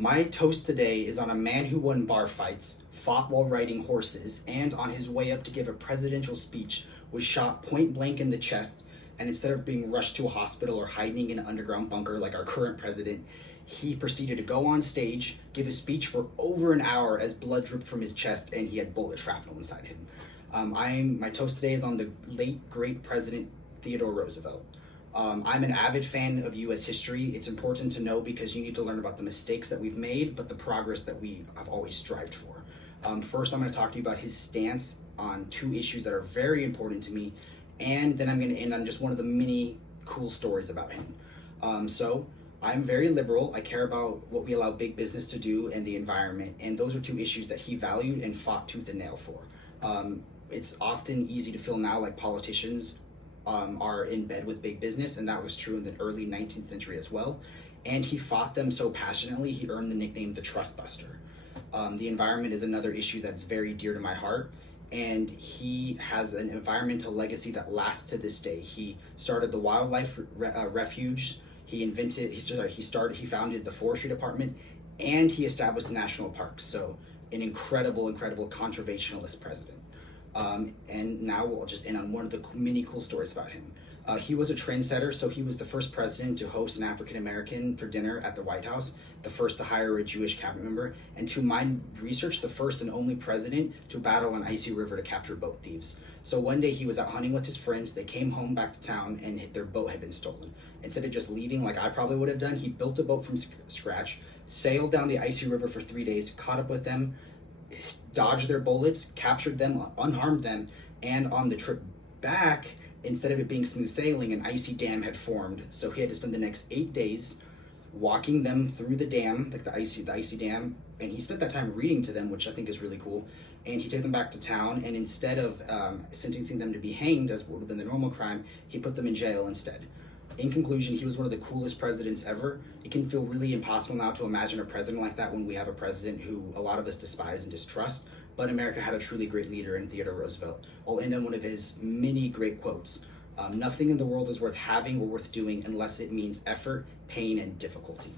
My toast today is on a man who won bar fights, fought while riding horses, and on his way up to give a presidential speech was shot point blank in the chest. And instead of being rushed to a hospital or hiding in an underground bunker like our current president, he proceeded to go on stage, give a speech for over an hour as blood dripped from his chest and he had bullet shrapnel inside him. My toast today is on the late great President Theodore Roosevelt. I'm an avid fan of U.S. history. It's important to know because you need to learn about the mistakes that we've made, but the progress that we have always strived for. First, I'm going to talk to you about his stance on two issues that are very important to me, and then I'm going to end on just one of the many cool stories about him. I'm very liberal. I care about what we allow big business to do and the environment, and those are two issues that he valued and fought tooth and nail for. It's often easy to feel now like politicians are in bed with big business, and that was true in the early 19th century as well. And he fought them so passionately, he earned the nickname the Trust Buster. The environment is another issue that's very dear to my heart, and he has an environmental legacy that lasts to this day. He started the wildlife refuge. He founded the forestry department, and he established the national parks. So, an incredible conservationist president. And now we'll just end on one of the many cool stories about him. He was a trendsetter, so he was the first president to host an African American for dinner at the White House, the first to hire a Jewish cabinet member, and to my research, the first and only president to battle an icy river to capture boat thieves. So one day he was out hunting with his friends, they came home back to town, and their boat had been stolen. Instead of just leaving like I probably would have done, he built a boat from scratch, sailed down the icy river for 3 days, caught up with them, dodged their bullets, captured them, unharmed them, and on the trip back, instead of it being smooth sailing, an icy dam had formed. So he had to spend the next 8 days walking them through the dam, like the icy dam, and he spent that time reading to them, which I think is really cool. And he took them back to town, and instead of sentencing them to be hanged, as would have been the normal crime, he put them in jail instead. In conclusion, he was one of the coolest presidents ever. It can feel really impossible now to imagine a president like that when we have a president who a lot of us despise and distrust, but America had a truly great leader in Theodore Roosevelt. I'll end on one of his many great quotes. Nothing in the world is worth having or worth doing unless it means effort, pain, and difficulty.